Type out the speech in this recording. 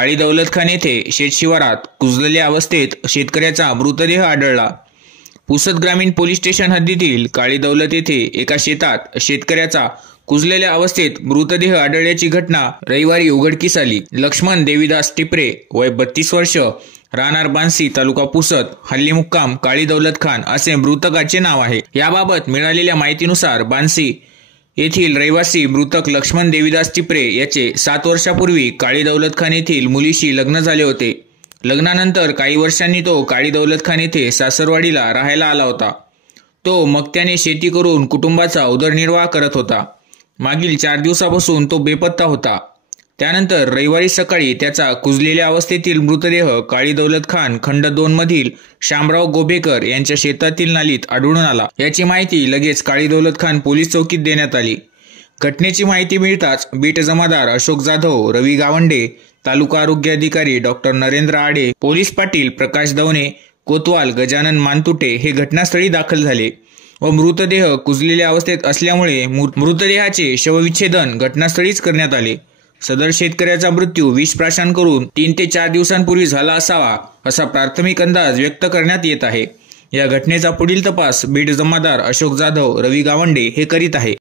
काळी दौलत खान येथे शेतशिवारात कुजलेल्या अवस्थेत शेतकऱ्याचा मृतदेह आढळला। पुसद ग्रामीण पोलीस स्टेशन हद्दीतील काळी दौलत येथे एका शेतात शेतकऱ्याचा कुजलेल्या अवस्थेत मृतदेह आढळल्याची घटना रविवारी उघडकीस आली। लक्ष्मण देवीदास टिपरे वय 32 वर्ष, राहणार बांसी, तालुका पुसद, हल्ली मुक्काम काळी दौलत खान असे मृतकाचे नाव आहे। याबाबत मिळालेल्या माहितीनुसार बांसी येथील रहिवासी मृतक लक्ष्मण देवीदास टिपरे याचे 7 वर्षापूर्वी काळी दौलत खान येथील मुलीशी लग्न झाले होते। लग्नानंतर काही वर्षांनी तो काळी दौलत खान येथे सासरवाडीला राहायला आला होता। तो मक्त्याने शेती करून कुटुंबाचा उदरनिर्वाह करत होता। मागील 4 दिवसापासून तो बेपत्ता होता। त्यानंतर रविवारी सकाळी त्याचा कुजलेल्या अवस्थेतील मृतदेह काळी दौलत खान खंड 2 मधील शामराव गोभेकर यांच्या शेतातील नालीत आढळून आला। याची माहिती लगेच काळी दौलत खान पोलीस चौकीत देण्यात आली। घटनेची माहिती मिळताच बीट जमादार अशोक जाधव, रवी गावंडे, तालुका आरोग्य अधिकारी डॉक्टर नरेंद्र आडे, पोलीस पाटील प्रकाश दवणे, कोतवाल गजानन मानतुटे हे घटनास्थळी दाखल झाले व मृतदेह कुजलेल्या अवस्थेत असल्यामुळे मृतदेहाचे शवविच्छेदन घटनास्थळीच करण्यात आले। सदर शेतकऱ्याचा मृत्यू विष प्राशन करून 3 ते 4 दिवसांपूर्वी झाला असावा असा प्राथमिक अंदाज व्यक्त करण्यात येत आहे। या घटनेचा पुढील तपास बीट जमादार अशोक जाधव, रवी गावंडे हे करीत आहे।